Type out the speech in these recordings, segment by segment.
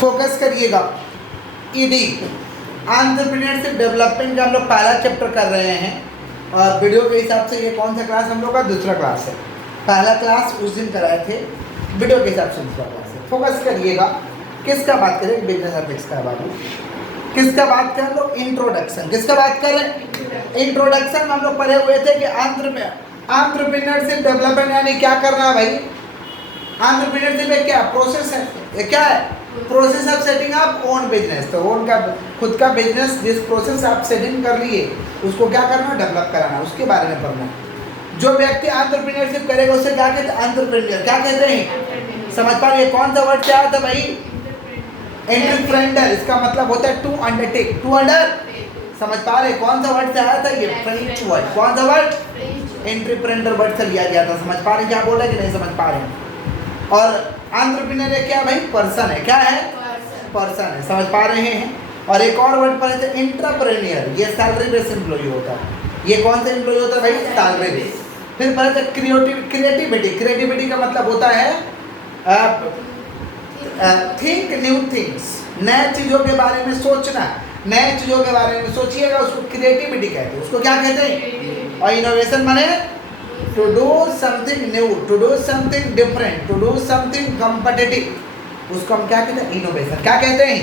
Focus करिएगा। ED entrepreneurship development का हम लोग पहला चैप्टर कर रहे हैं और वीडियो के हिसाब से ये कौन सा क्लास हम लोग का दूसरा क्लास है। पहला क्लास उस दिन कराए थे, वीडियो के हिसाब से दूसरा क्लास है। फोकस करिएगा। किसका बात करें? बिजनेस एथिक्स का बाबू। किसका बात करें हम लोग? इंट्रोडक्शन। किसका बात करें? इंट्रोडक्शन में हम लोग पढ़े हुए थे कि एंटरप्रेन्योरशिप डेवलपमेंट यानी क्या करना है भाई? एंटरप्रेन्योरशिप एक क्या प्रोसेस है? ये क्या है? Process of setting up own business. तो ओन का खुद का बिजनेस जिस प्रोसेस आप सेटिंग कर लिए उसको क्या करना है? डेवलप कराना, उसके बारे में पढ़ना। जो व्यक्ति एंटरप्रेन्योरशिप करेगा उसे क्या कहते हैं? एंटरप्रेन्योर। क्या कहते हैं? समझ पा रहे? कौन सा वर्ड क्या आता है भाई? एंटरप्रेन्योर। इसका मतलब होता है टू अंडरटेक, टू अंडर। समझ पा रहे? कौन सा वर्ड से आया था? ये फ्रेंच वर्ड। कौन सा वर्ड? एंटरप्रेन्योर वर्ड से लिया गया था। समझ पा रहे क्या बोल रहे कि नहीं समझ पा रहे? और एंटरप्रेन्योर क्या भाई? पर्सन है। क्या है? पर्सन है। समझ पा रहे हैं? और एक और वर्ड पढ़े थे एंटरप्रेन्योर। ये सैलरी बेस्ड एम्प्लॉय होता है। ये कौन सा एम्प्लॉय होता है भाई? Salary based. फिर पढ़े थे क्रिएटिविटी। क्रिएटिविटी का मतलब होता है थिंक न्यू थिंग्स, नए चीज़ों के बारे में सोचना। नए चीज़ों के बारे में सोचिएगा, उसको क्रिएटिविटी कहते हैं। उसको क्या कहते हैं? और इनोवेशन माने to do something new, to do something different, to do something competitive, उसको हम क्या कहते हैं? इनोवेशन। क्या कहते हैं?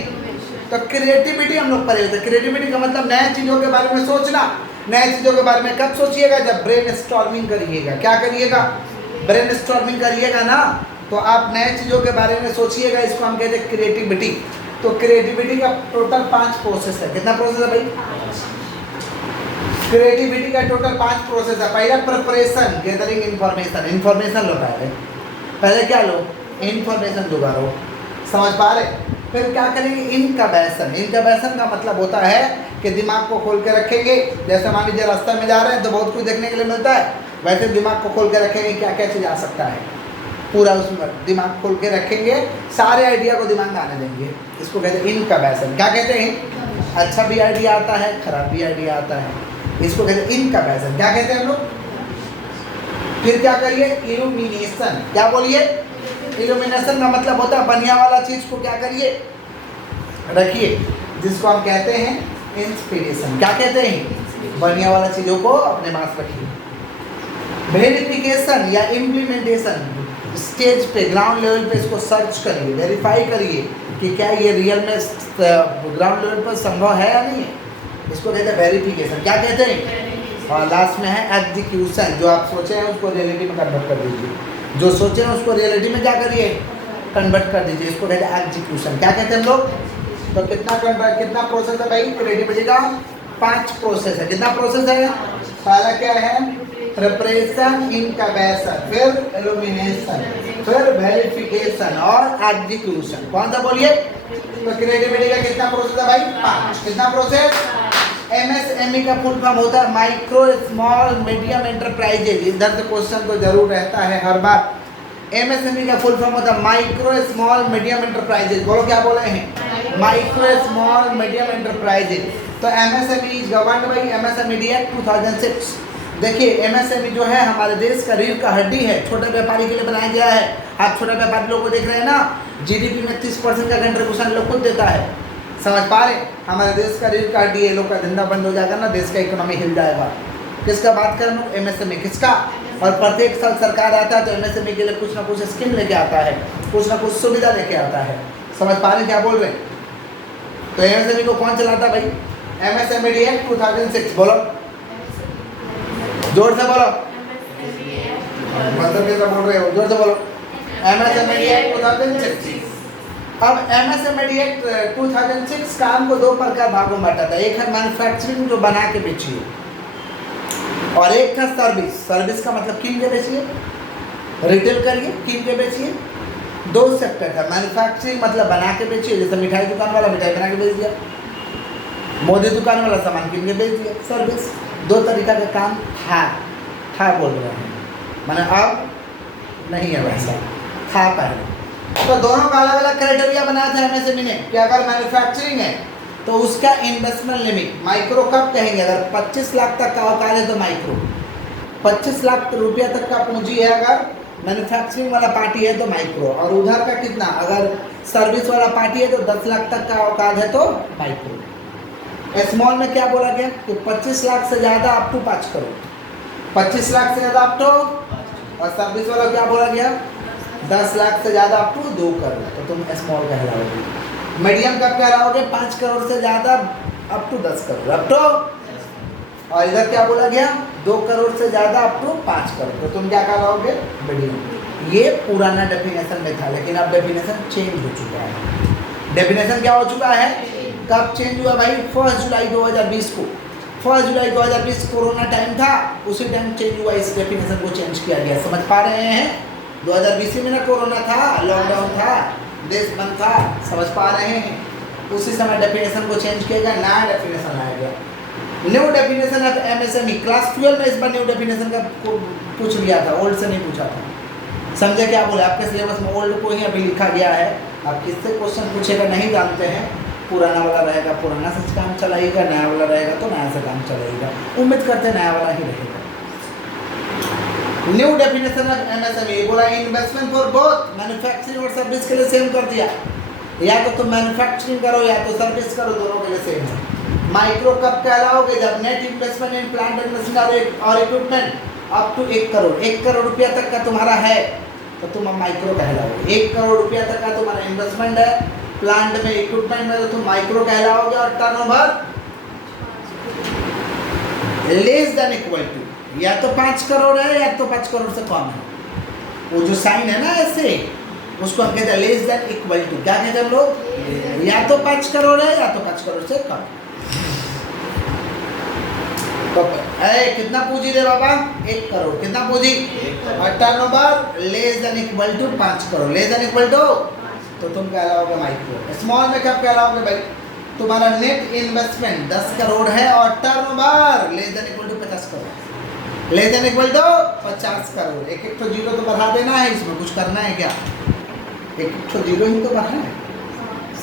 तो क्रिएटिविटी हम लोग पढ़े थे। क्रिएटिविटी का मतलब नए चीज़ों के बारे में सोचना। नए चीज़ों के बारे में कब सोचिएगा? जब ब्रेन स्टॉर्मिंग करिएगा। क्या करिएगा? ब्रेन स्टॉर्मिंग करिएगा ना, तो आप नए चीज़ों के बारे में सोचिएगा। इसको हम कहते हैं क्रिएटिविटी। तो क्रिएटिविटी का टोटल 5 प्रोसेस है। कितना प्रोसेस है भाई? क्रिएटिविटी का टोटल 5 प्रोसेस है। पहला प्रिपरेशन, गैदरिंग इंफॉर्मेशन। इंफॉर्मेशन लो पहले, पहले क्या लो? इंफॉर्मेशन जुगाड़ो। समझ पा रहे? फिर क्या करेंगे? इनकबेशन। इनकबेशन का मतलब होता है कि दिमाग को खोल के रखेंगे। जैसे मान लीजिए रास्ते में जा रहे हैं तो बहुत कुछ देखने के लिए मिलता है, वैसे दिमाग को खोल के रखेंगे क्या क्या चीज़ आ सकता है, पूरा उसमें दिमाग खोल के रखेंगे, सारे आइडिया को दिमाग में आने देंगे। इसको कहते हैं इनकबेशन। क्या कहते हैं? अच्छा भी आइडिया आता है, खराब भी आइडिया आता है, इसको कहते हैं इनकबेशन। क्या कहते हैं हम लोग? फिर क्या करिए? इल्यूमिनेशन। क्या बोलिए? इल्यूमिनेशन का मतलब होता है बढ़िया वाला चीज़ को क्या करिए? रखिए, जिसको हम कहते हैं इंस्पिरेशन। क्या कहते हैं? बढ़िया वाला चीज़ों को अपने पास रखिए। वेरिफिकेशन या इम्प्लीमेंटेशन, स्टेज पे ग्राउंड लेवल पे इसको सर्च करिए, वेरीफाई करिए कि क्या ये रियल में ग्राउंड लेवल पर संभव है या नहीं है। इसको कहते हैं वेरिफिकेशन। क्या कहते हैं? और लास्ट में है एग्जीक्यूशन। जो आप सोचे हैं उसको रियलिटी में कन्वर्ट कर दीजिए। जो सोचे हैं उसको रियलिटी में क्या करिए? कन्वर्ट कर दीजिए। इसको कहते हैं एग्जीक्यूशन। क्या कहते हैं हम लोग? तो कितना प्रोसेस है भाई क्रिएटिविटी का? 5 प्रोसेस है। कितना प्रोसेस है? पहला क्या है? प्रिपरेशन, इनकबेशन, फिर इल्यूमिनेशन, फिर वेरिफिकेशन और एग्जीक्यूशन। कौन सा बोलिए? तो क्रिएटिविटी का कितना प्रोसेस है भाई? 5। कितना प्रोसेस? MSME का फुल फॉर्म होता है माइक्रो स्मॉल मीडियम एंटरप्राइजेज। इधर से क्वेश्चन तो जरूर रहता है हर बार। MSME का फुल फॉर्म होता है माइक्रो स्मॉल मीडियम एंटरप्राइजेज। बोलो क्या बोले हैं? Micro small medium enterprises. तो MSME is governed bye MSME act 2006। देखिए MSME जो है हमारे देश का रीढ़ का हड्डी है, छोटे व्यापारी के लिए बनाया गया है। आप छोटे व्यापारी लोगों को देख रहे हैं ना, GDP में 30% का कंट्रीब्यूशन लोग खुद देता है। समझ पा रहे? हमारे देश का रीढ़ का हड्डी है। लोग का धंधा बंद हो जाएगा ना, देश का इकोनॉमी हिल जाएगा। किसका बात कर रहा हूँ? MSME। किसका? और प्रत्येक साल सरकार आता है तो MSME के लिए कुछ ना कुछ स्कीम लेके आता है, कुछ ना कुछ सुविधा लेके आता है। समझ पा रहे क्या बोल रहे? तो MSME को कौन चलाता भाई? MSME act 2006। बोलो जोर से बोलो, मतलब कैसा बोल रहे हो? जोर से बोलो। MSME act 2006। अब MSME एक्ट 2006 काम को 2 प्रकार भागों में बांटा था। एक है मैन्युफैक्चरिंग, जो बना के बेचिए, और एक था सर्विस। सर्विस का मतलब कीन के बेचिए, रिटेल करिए, कीन के बेचिए। 2 सेक्टर था। मैन्युफैक्चरिंग मतलब बना के बेचिए, जैसे मिठाई दुकान वाला मिठाई बना के बेच दिया, मोदी दुकान वाला सामान कीन के बेच दिया। सर्विस 2 तरीका का काम था बोल रहे हैं, मैंने अब नहीं है वैसा, था पहले। तो दोनों का अलग अलग क्राइटेरिया बनाया था MSME ने कि अगर मैन्युफैक्चरिंग है तो उसका इन्वेस्टमेंट लिमिट, माइक्रो कब कहेंगे? अगर 25 लाख तक का औकात है तो माइक्रो, 25 लाख रुपया तक का पूंजी है अगर मैन्युफैक्चरिंग वाला पार्टी है तो माइक्रो, और उधर का कितना, अगर सर्विस वाला पार्टी है तो 10 लाख तक का औकात है तो माइक्रो। स्मॉल में क्या बोला गया कि 25 लाख से ज़्यादा अप टू 5 करोड़, 25 लाख से ज़्यादा अप टू, और सर्विस वाला क्या बोला गया 10 लाख से ज़्यादा अप टू 2 करोड़, तो तुम स्मॉल कहलाओगे। मीडियम कब कहलाओगे 5 करोड़ से ज़्यादा up to 10 crore, up to, और इधर क्या बोला गया 2 करोड़ से ज़्यादा अप टू 5 करोड़, तो तुम क्या कहलाओगे मीडियम। ये पुराना डेफिनेशन में था, लेकिन अब डेफिनेशन चेंज हो चुका है। डेफिनेशन क्या हो चुका है, कब चेंज हुआ भाई 1 जुलाई 2020 को, 1 जुलाई 2020 कोरोना टाइम था, उसी टाइम चेंज हुआ, इस डेफिनेशन को चेंज किया गया। समझ पा रहे हैं, 2020 में ना कोरोना था, लॉकडाउन था, देश बंद था, समझ पा रहे हैं, उसी समय डेफिनेशन को चेंज किया गया, नया डेफिनेशन लाया गया। New definition of MSME, class 12 में इस बार न्यू डेफिनेशन का पूछ लिया था, ओल्ड से नहीं पूछा था। समझे क्या बोले, आपके सिलेबस में ओल्ड को ही अभी लिखा गया है, आप किससे क्वेश्चन पूछेगा नहीं जानते हैं, पुराना वाला रहेगा पुराना से काम चलाइएगा, नया वाला रहेगा तो नया से काम चलाइएगा, उम्मीद करते नया वाला ही रहेगा। न्यू डेफिनेशन ऑफ एमएसएमई बोला इन्वेस्टमेंट फॉर बोथ मैन्युफैक्चरिंग और सर्विस के लिए सेम कर दिया, या तो तुम मैन्युफैक्चरिंग करो या तो सर्विस करो, दोनों के लिए सेम है। माइक्रो कब कहलाओगे, जब net investment in plant and machinery और equipment up to 1 crore, 1 crore रुपया तक का तुम्हारा है तो तुम अब माइक्रो कहलाओगे। 1 करोड़ रुपया तक का तुम्हारा इन्वेस्टमेंट है प्लांट में, इक्विपमेंट में, तो तुम माइक्रो कहलाओगे। और turnover less than equal to, या तो 5 करोड़ है या तो 5 करोड़ से कम है, वो जो साइन है ना ऐसे, उसको हम कहते हैं लेस देन इक्वल टू। क्या कहते हैं हम लोग, या तो 5 करोड़ है या तो 5 करोड़ से कम। तो कितना पूंजी दे बाबा 1 करोड़, कितना पूंजी, और turnover less than equal to 5 crore, less than equal to, तो तुम कहलाओगे माइक्रो। स्मॉल में कब कहलाओगे भाई, तुम्हारा नेट इन्वेस्टमेंट 10 करोड़ है और turnover less than equal to 50 crore, less than equal to 50 crore. एक एक तो जीरो तो बढ़ा देना है, इसमें कुछ करना है क्या, एक एक तो जीरो ही तो बढ़ा है,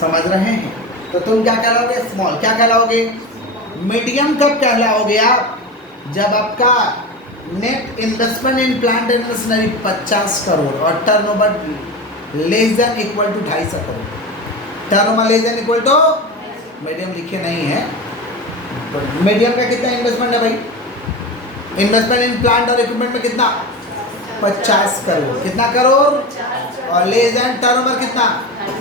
समझ रहे हैं। तो तुम क्या कहलाओगे स्मॉल, क्या कहलाओगे मीडियम। कब कहलाओगे आप, जब आपका net investment in plant and machinery 50 crore और turnover less than equal to 250 crore, turnover less than equal to, medium लिखे नहीं है, मीडियम का कितना इन्वेस्टमेंट है भाई, इन्वेस्टमेंट इन प्लांट और इक्विपमेंट में कितना 50 करोड़, कितना करोड़, और लेस देन टर्नओवर कितना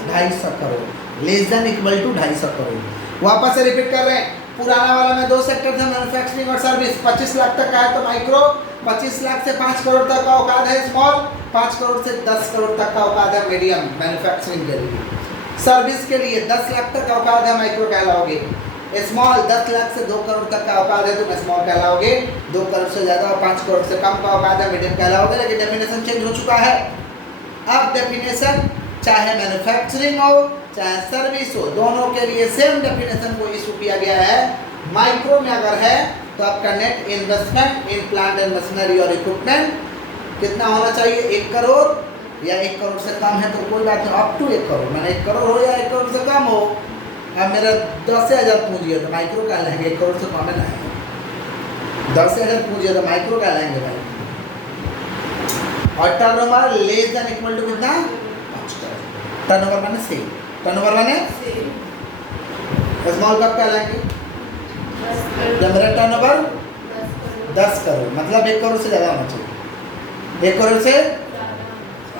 250 crore, less than equal to 250 crore. वापस से रिपीट कर रहे हैं, पुराना वाला में 2 सेक्टर थे, मैन्युफैक्चरिंग और सर्विस। 25 लाख तक का है तो माइक्रो, 25 लाख से 5 करोड़ तक का औकात है स्मॉल, 5 करोड़ से 10 करोड़ तक का औकात है मीडियम मैन्युफैक्चरिंग के लिए। सर्विस के लिए 10 लाख तक का औकात है माइक्रो कहलाओगे। स्मॉल 10 लाख से 2 करोड़ तक का औकात है तो स्मॉल कहलाओगे। 2 करोड़ से ज़्यादा और 5 करोड़ से कम का औकात है मीडियम कहलाओगे। लेकिन डेफिनेशन चेंज हो चुका है। अब डेफिनेशन चाहे मैन्युफैक्चरिंग हो चाहे सर्विस हो, दोनों के लिए सेम डेफिनेशन को इशू किया गया है। माइक्रो में अगर है तो आपका net investment in plant and machinery और इक्विपमेंट कितना होना चाहिए, 1 करोड़ या 1 करोड़ से कम है तो कोई बात नहीं, अप टू 1 करोड़, मैंने 1 करोड़ हो या 1 करोड़ से कम हो। अब मेरा 10,000 पूंजी है तो माइक्रो क्या लेंगे, 1 करोड़ से कम है ना, 10,000 पूंजी है तो माइक्रो क्या लेंगे भाई। और turnover less than equal to कितना, 5 करोड़। टर्नओवर माने सेम, टर्नओवर माने स्मॉल कब क्या लेंगे, जब मेरा टर्नओवर 10 करोड़, मतलब 1 करोड़ से ज़्यादा होना चाहिए, 1 करोड़ से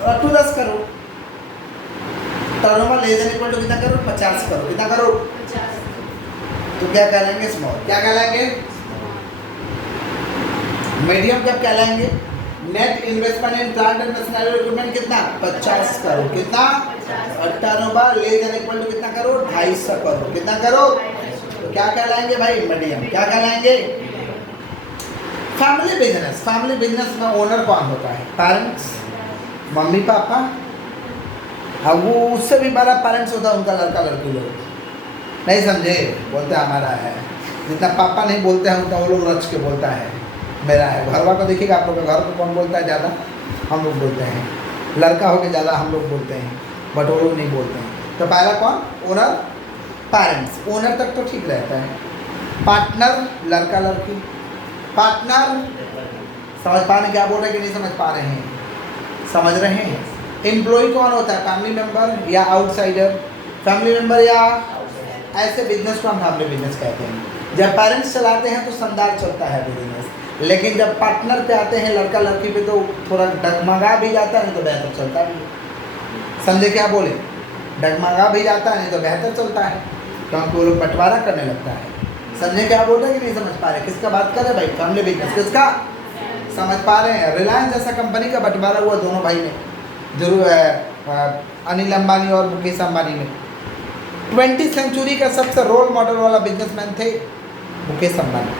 up to 10 crore. Turnover less than equal to कितना करोड़, 50 करोड़, कितना करोड़, 50। तो क्या कहलाएंगे स्मॉल, क्या कहलाएंगे मीडियम, कब कहलाएंगे net investment in plant and machinery equipment कितना 50 करोड़, कितना, और turnover less than equal to कितना करोड़, 250 करोड़, कितना करोड़, तो क्या कहलाएंगे भाई मीडियम, क्या कहलाएंगे। फैमिली बिजनेस, फैमिली बिजनेस में ओनर कौन होता है, पेरेंट्स, मम्मी पापा, अब वो उससे भी बड़ा पेरेंट्स होता है उनका लड़का लड़की लोग, नहीं समझे, बोलते हमारा है, जितना पापा नहीं बोलते हैं उतना वो लोग रच के बोलता है मेरा है। घरवा को देखिएगा आप लोग का, घर को कौन बोलता है ज़्यादा, हम लोग बोलते हैं, लड़का हो के ज़्यादा हम लोग बोलते हैं, बट वो लोग नहीं बोलते हैं। तो पहला कौन, ओनर, पेरेंट्स, ओनर तक तो ठीक रहता है। पार्टनर लड़का लड़की, पार्टनर समझ पा रहे क्या बोल रहे हैं कि नहीं समझ पा रहे हैं, समझ रहे हैं? एम्प्लॉय कौन होता है? फैमिली मेंबर या आउटसाइडर? फैमिली मेंबर या ऐसे बिजनेस को हम फैमिली बिजनेस कहते हैं। जब पेरेंट्स चलाते हैं तो शानदार चलता है बिजनेस, लेकिन जब पार्टनर पे आते हैं लड़का लड़की पे तो थोड़ा डगमगा भी जाता है, नहीं तो बेहतर चलता भी है। समझे क्या बोले? डगमगा भी जाता है, नहीं तो बेहतर चलता है, क्योंकि वो लोग बंटवारा करने लगता है। समझे क्या बोल रहे हैं कि नहीं समझ पा रहे? किसका बात कर रहे भाई? फैमिली बिजनेस किसका? समझ पा रहे हैं? रिलायंस जैसा कंपनी का बंटवारा हुआ दोनों भाई में, जरूर अनिल अंबानी और मुकेश अंबानी में। 20वीं सेंचुरी का सबसे रोल मॉडल वाला बिजनेसमैन थे मुकेश अंबानी।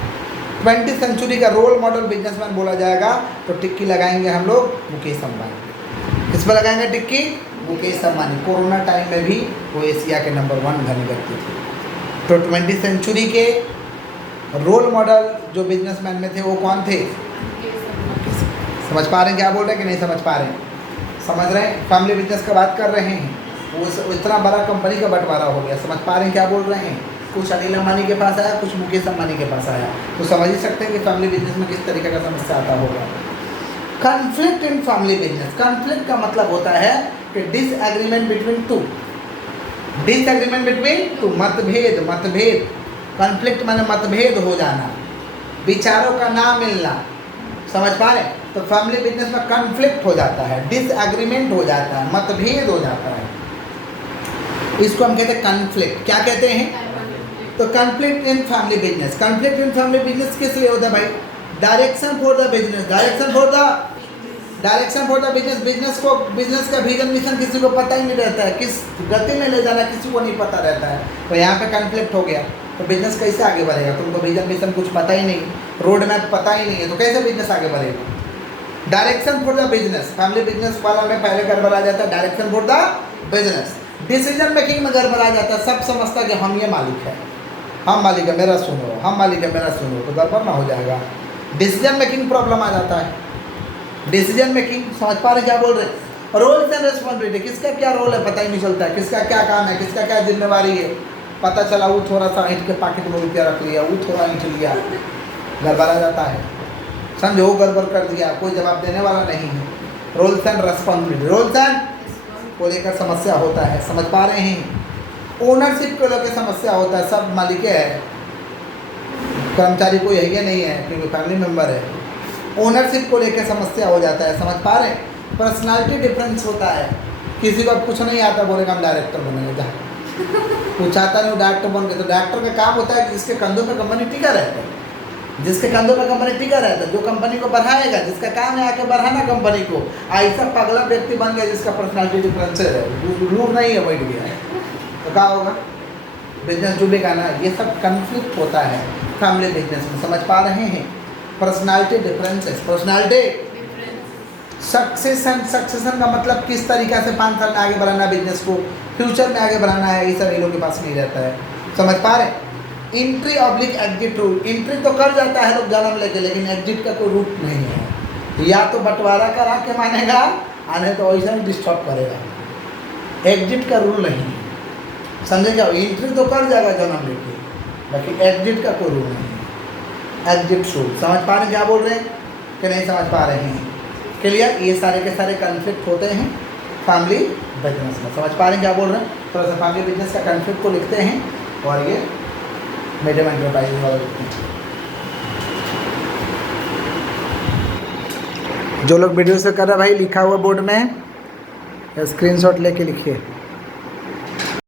20वीं सेंचुरी का रोल मॉडल बिजनेसमैन बोला जाएगा तो टिक्की लगाएंगे हम लोग मुकेश अंबानी। किस पर लगाएंगे टिक्की? मुकेश अंबानी। कोरोना टाइम में भी वो एशिया के नंबर 1 धनी व्यक्ति थे। तो 20वीं सेंचुरी के रोल मॉडल जो बिजनेसमैन में थे वो कौन थे? समझ पा रहे हैं क्या बोल रहे हैं कि नहीं समझ पा रहे हैं? समझ रहे हैं? फैमिली बिजनेस का बात कर रहे हैं, वो इतना बड़ा कंपनी का बंटवारा हो गया। समझ पा रहे हैं क्या बोल रहे हैं? कुछ अनिल अंबानी के पास आया, कुछ मुकेश अंबानी के पास आया, तो समझ ही सकते हैं कि फैमिली बिजनेस में किस तरीके का समस्या आता होगा। Conflict in family business. Conflict का मतलब होता है कि disagreement between two. Disagreement between two, मतभेद। मतभेद, कॉन्फ्लिक्ट माने मतभेद हो जाना, विचारों का ना मिलना। समझ पा रहे? तो फैमिली बिजनेस में कॉन्फ्लिक्ट हो जाता है, डिसएग्रीमेंट हो जाता है, मतभेद हो जाता है, इसको हम कहते हैं कॉन्फ्लिक्ट। क्या कहते हैं? तो conflict in family business. Conflict in family business किस लिए होता है भाई? Direction for the business. Direction for the business. Business का विजन मिशन किसी को पता ही नहीं रहता है, किस गति में ले जाना किसी को नहीं पता रहता है, तो यहाँ पे कॉन्फ्लिक्ट हो गया। तो बिजनेस कैसे आगे बढ़ेगा? तुमको विजन मिशन कुछ पता ही नहीं, रोड मैप पता ही नहीं है, तो कैसे बिजनेस आगे बढ़ेगा? Direction for the business. Family business वाला में पहले गड़बड़ आ जाता है direction for the business. Decision making में गड़बड़ आ जाता है, सब समझता है कि हम ये मालिक है, हम मालिक है मेरा सुनो, हम मालिक है मेरा सुनो, तो गड़बड़ ना हो जाएगा। डिसीजन मेकिंग प्रॉब्लम आ जाता है। डिसीजन मेकिंग, समझ पा रहे क्या बोल रहे हैं? रोल्स एंड रिस्पॉन्सिबिलिटी, किसका क्या रोल है पता ही नहीं चलता है, किसका क्या काम है, किसका क्या जिम्मेवारी है। पता चला वो थोड़ा सा ईंट के पैकेट में रुपया रख लिया, वो थोड़ा ईंट लिया, गड़बड़ आ जाता है। समझो, गड़बड़ कर दिया, कोई जवाब देने वाला नहीं है। Roles and responsibility, roles and को लेकर समस्या होता है। समझ पा रहे हैं? ओनरशिप को लेकर समस्या होता है, सब मालिक है, कर्मचारी कोई है नहीं है क्योंकि फैमिली मेंबर है। ओनरशिप को लेकर समस्या हो जाता है। समझ पा रहे हैं? पर्सनालिटी डिफरेंस होता है, किसी को कुछ नहीं आता बोलेगा हम डायरेक्टर बनेंगे, जहाँ कुछ आता नहीं डायरेक्टर बन गए। तो डायरेक्टर का काम होता है कि जिसके कंधों पर कंपनी टिका रहता है, जिसके कंधों पर कंपनी टिका रहता है, जो कंपनी को बढ़ाएगा, जिसका काम है आके बढ़ाना कंपनी को। ऐसा पगला व्यक्ति बन गया जिसका पर्सनालिटी डिफरेंस है, रूल नहीं है, बैठ गया है, तो क्या होगा? बिजनेस डूबेगा ना। ये सब कन्फ्लिक्ट होता है फैमिली बिजनेस में। समझ पा रहे हैं? पर्सनालिटी डिफरेंसेस, पर्सनालिटी सक्सेशन का मतलब किस तरीक़ा से 5 साल में आगे बढ़ाना बिजनेस को, फ्यूचर में आगे बढ़ाना है, ये सब इन लोगों के पास नहीं रहता है। समझ पा रहे? Entry oblique exit rule. Entry तो कर जाता है लोग जन्म लेके, लेकिन एग्जिट का कोई रूट नहीं है। या तो बंटवारा करा के मानेगा, आने तो वैसा ही डिस्टर्ब करेगा। एग्जिट का रूल नहीं है, समझे क्या? एंट्री तो कर जाएगा जन्म लेके, बाकी एग्जिट का कोई रूल नहीं है। एग्जिट रूल, समझ पा रहे हैं क्या बोल रहे हैं कि नहीं समझ पा रहे हैं? क्लियर? ये सारे के सारे कॉन्फ्लिक्ट होते हैं फैमिली बिजनेस में। समझ पा रहे हैं क्या बोल रहे हैं? थोड़ा सा फैमिली बिजनेस का कॉन्फ्लिक्ट को लिखते हैं और ये मीडियम एंटरप्राइज वाला लिखते हैं। जो लोग वीडियो से कर रहे हैं भाई, लिखा हुआ बोर्ड में स्क्रीनशॉट लेके लिखिए।